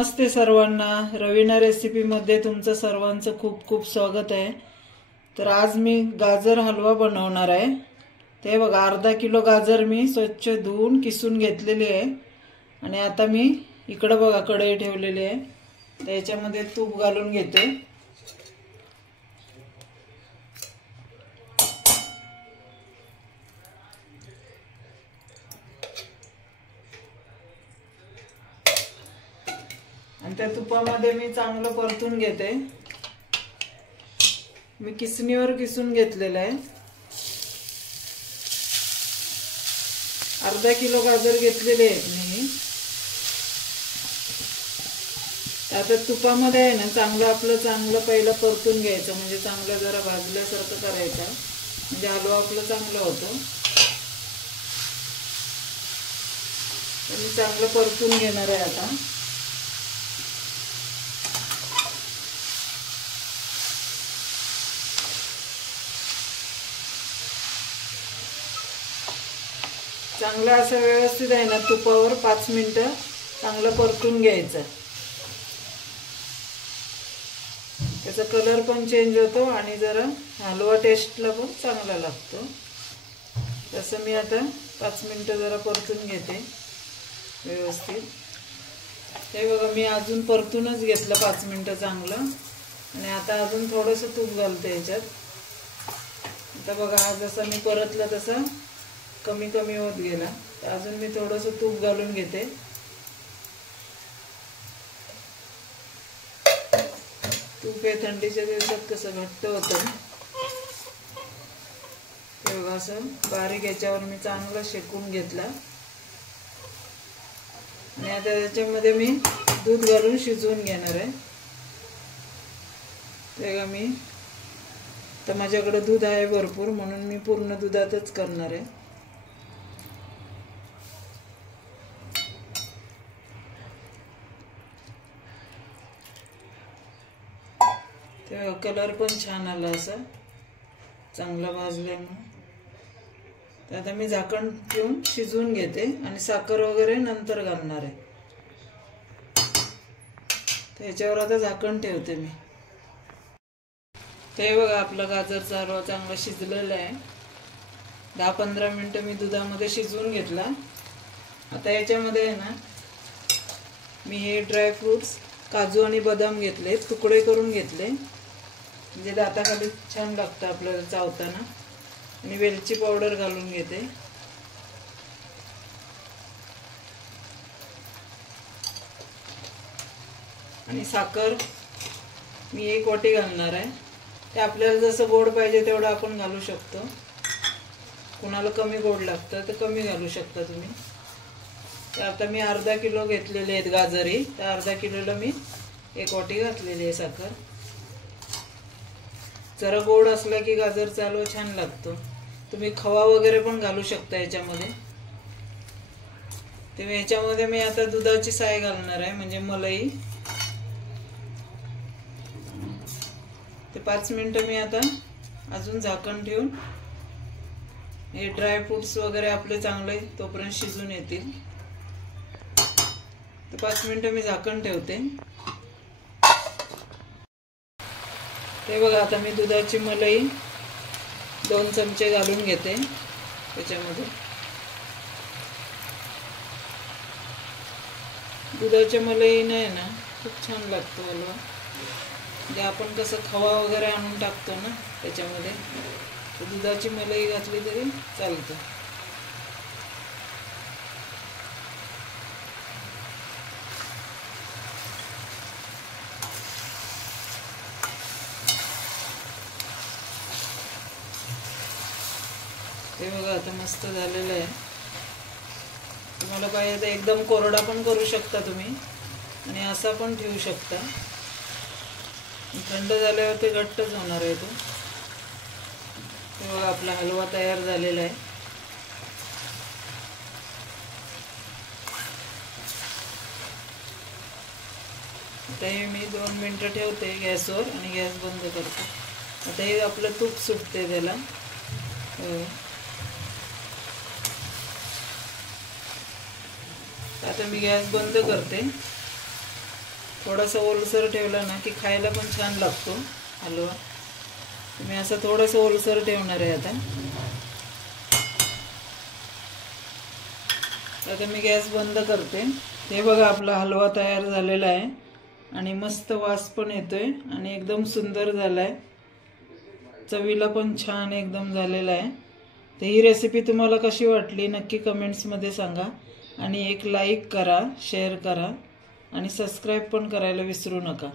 नमस्ते सर्वांना, रवीना रेसिपी मध्ये तुमचं सर्वांचं खूप खूप स्वागत आहे। तर आज मी गाजर हलवा बनवणार आहे। ते बघा, अर्धा किलो गाजर मी स्वच्छ धुवून किसून घेतलेली आहे आणि आता मी इकडे बघा कढई ठेवलेली आहे, त्याच्यामध्ये तूप घालून घेते। आणि त्या तुपामध्ये मी चांगलं परतून घेते। मी किसणीवर किसून घेतलेलं आहे। अर्धा किलो गाजर घेतलेले आहेत मी। आता तुपामध्ये आहे ना चांगलं पहिलं परतून घ्यायचं, म्हणजे चांगलं जरा भाजल्यासारखं करायचं, म्हणजे हलवा आपला चांगला होतो। तर मी चांगलं परतून घेणार आहे आता। चांगलं असं व्यवस्थित आहे ना तुपावर 5 मिनिटं चांगलं परतून घ्यायचं। त्याचा कलर पण चेंज होतो आणि जरा हलवा टेस्टला पण चांगला लागतो। तसं मी आता 5 मिनिटं जरा परतून घेते व्यवस्थित। हे बघा, मी अजून परतूनच घेतलं 5 मिनिटं चांगलं, आणि आता अजून थोडंसं तूप घालते याच्यात। आता बघा, हा जसा मी परतला तसा कमी कमी होत गेला, तर अजून मी थोडंसं तूप घालून घेते। तूप हे थंडीच्या दिवसात कसं घट्ट होतं, ते बघा असं बारीक याच्यावर मी चांगलं शेकून घेतला। आणि आता त्याच्यामध्ये मी दूध घालून शिजवून घेणार आहे। तेव्हा मी तर माझ्याकडे दूध आहे भरपूर, म्हणून मी पूर्ण दुधातच करणार आहे। तेव्हा कलर पण छान आला, असा चांगला भाजल्यामुळे। तर आता मी झाकण ठेवून शिजवून घेते आणि साखर वगैरे नंतर घालणार आहे। त्याच्यावर आता झाकण ठेवते मी। ते बघा, आपला गाजरचा हलवा चांगला शिजलेला आहे। 10-15 मिनिटं मी दुधामध्ये शिजवून घेतला। आता याच्यामध्ये आहे ना मी हे ड्रायफ्रुट्स काजू आणि बदाम घेतले, तुकडे करून घेतले, म्हणजे दाताखाली छान लागतं आपल्याला चावताना। आणि वेलची पावडर घालून घेते। आणि साखर मी 1 वाटी घालणार आहे। ते आपल्याला जसं गोड पाहिजे तेवढं आपण घालू शकतो। कुणाला कमी गोड लागतं तर कमी घालू शकता तुम्ही। तर आता मी अर्धा किलो घेतलेले आहेत गाजरी, तर अर्धा किलोला मी 1 वाटी घातलेली आहे साखर। जरा गोड असला की गाजरचा हलवा छान लागतो। तुम्ही खवा वगैरे पण घालू शकता याच्यामध्ये। तेव्हा याच्यामध्ये मी आता दुधाची साय घालणार आहे, म्हणजे मलाई। ते 5 मिनिटं मी आता अजून झाकण ठेवून हे ड्रायफ्रुट्स वगैरे आपले चांगले तोपर्यंत शिजून येतील। तर 5 मिनिटं मी झाकण ठेवते। ते बघा, आता मी दुधाची मलाई 2 चमचे घालून घेते त्याच्यामध्ये। दुधाच्या मलईने ना खूप छान लागतो हलवा, म्हणजे आपण कसं खवा वगैरे आणून टाकतो ना त्याच्यामध्ये, तर दुधाची मलाई घातली तरी चालतं। हे बघा, आता मस्त झालेलं आहे। तुम्हाला पाहिजे तर एकदम कोरडा पण करू शकता तुम्ही, आणि असा पण ठेवू शकता। थंड झाल्यावर ते घट्टच होणार आहे तो। हे बघा, आपला हलवा तयार झालेला आहे। आता हे मी 2 मिनिटं ठेवते गॅसवर आणि गॅस बंद करते। आता हे आपलं तूप सुटते त्याला। आता मी गॅस बंद करते। थोडासा ओलसर ठेवला ना की खायला पण छान लागतो हलवा. मी असं थोडंसं ओलसर ठेवणार आहे आता. आता मी गॅस बंद करते. हे बघा आपला हलवा तयार झालेला आहे आणि मस्त वास पण येतोय आणि एकदम सुंदर झालाय. चवीला पण छान एकदम झालेला आहे. तर ही रेसिपी तुम्हाला कशी वाटली नक्की कमेंट्समध्ये सांगा आणि एक लाईक करा, शेअर करा आणि सबस्क्राईब पण करायला विसरू नका.